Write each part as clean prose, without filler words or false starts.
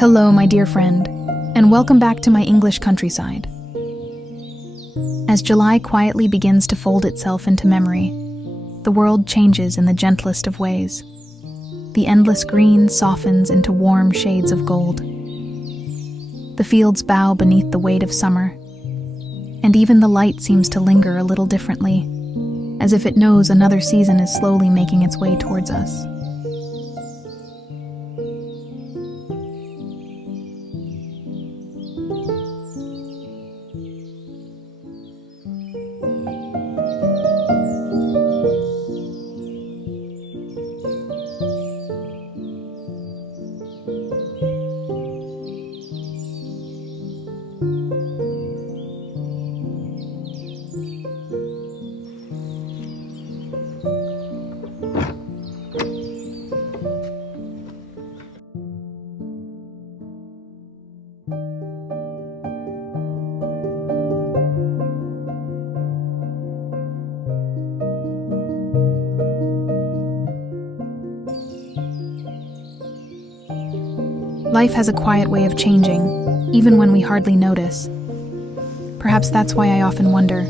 Hello, my dear friend, and welcome back to my English countryside. As July quietly begins to fold itself into memory, the world changes in the gentlest of ways. The endless green softens into warm shades of gold. The fields bow beneath the weight of summer, and even the light seems to linger a little differently, as if it knows another season is slowly making its way towards us. Life has a quiet way of changing, even when we hardly notice. Perhaps that's why I often wonder,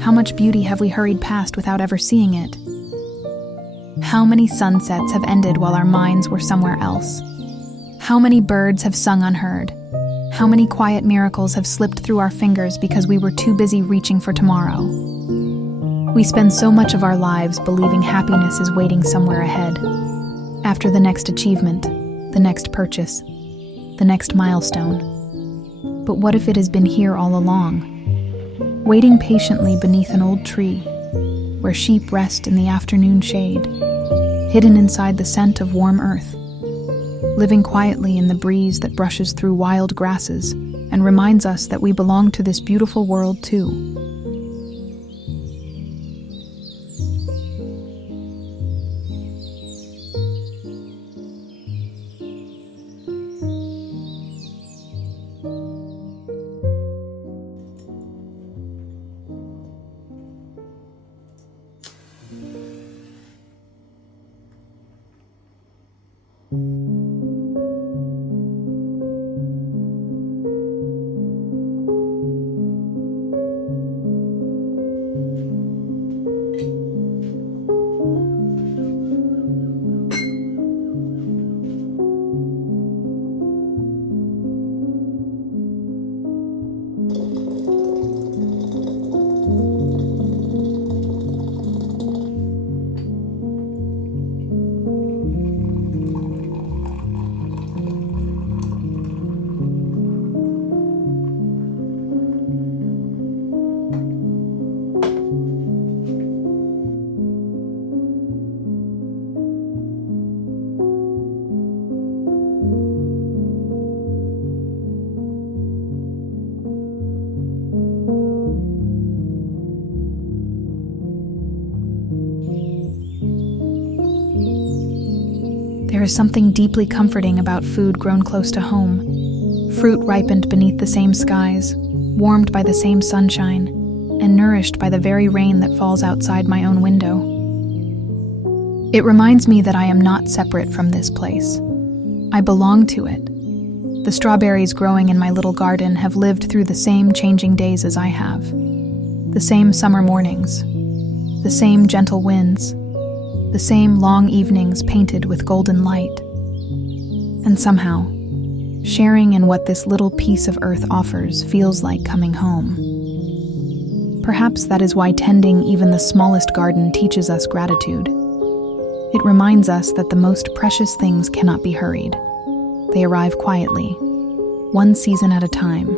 how much beauty have we hurried past without ever seeing it? How many sunsets have ended while our minds were somewhere else? How many birds have sung unheard? How many quiet miracles have slipped through our fingers because we were too busy reaching for tomorrow? We spend so much of our lives believing happiness is waiting somewhere ahead, after the next achievement, the next purchase, the next milestone. But what if it has been here all along, waiting patiently beneath an old tree, where sheep rest in the afternoon shade, hidden inside the scent of warm earth, living quietly in the breeze that brushes through wild grasses and reminds us that we belong to this beautiful world too. There is something deeply comforting about food grown close to home, fruit ripened beneath the same skies, warmed by the same sunshine, and nourished by the very rain that falls outside my own window. It reminds me that I am not separate from this place. I belong to it. The strawberries growing in my little garden have lived through the same changing days as I have, the same summer mornings, the same gentle winds, the same long evenings painted with golden light. And somehow, sharing in what this little piece of earth offers feels like coming home. Perhaps that is why tending even the smallest garden teaches us gratitude. It reminds us that the most precious things cannot be hurried. They arrive quietly, one season at a time.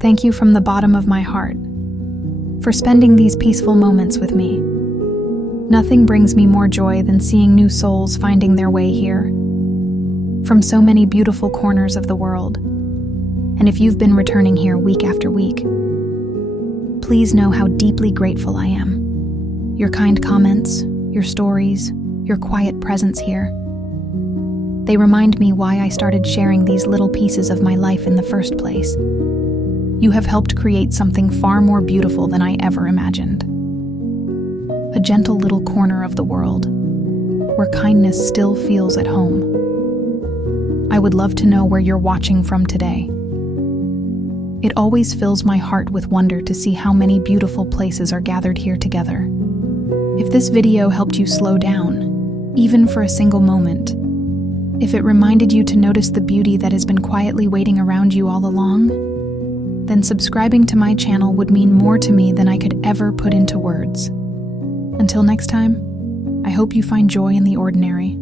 Thank you from the bottom of my heart for spending these peaceful moments with me. Nothing brings me more joy than seeing new souls finding their way here from so many beautiful corners of the world. And if you've been returning here week after week, please know how deeply grateful I am. Your kind comments, your stories, your quiet presence here, they remind me why I started sharing these little pieces of my life in the first place. You have helped create something far more beautiful than I ever imagined. A gentle little corner of the world where kindness still feels at home. I would love to know where you're watching from today. It always fills my heart with wonder to see how many beautiful places are gathered here together. If this video helped you slow down, even for a single moment, if it reminded you to notice the beauty that has been quietly waiting around you all along, then subscribing to my channel would mean more to me than I could ever put into words. Until next time, I hope you find joy in the ordinary,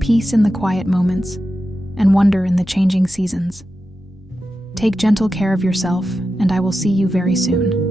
peace in the quiet moments, and wonder in the changing seasons. Take gentle care of yourself, and I will see you very soon.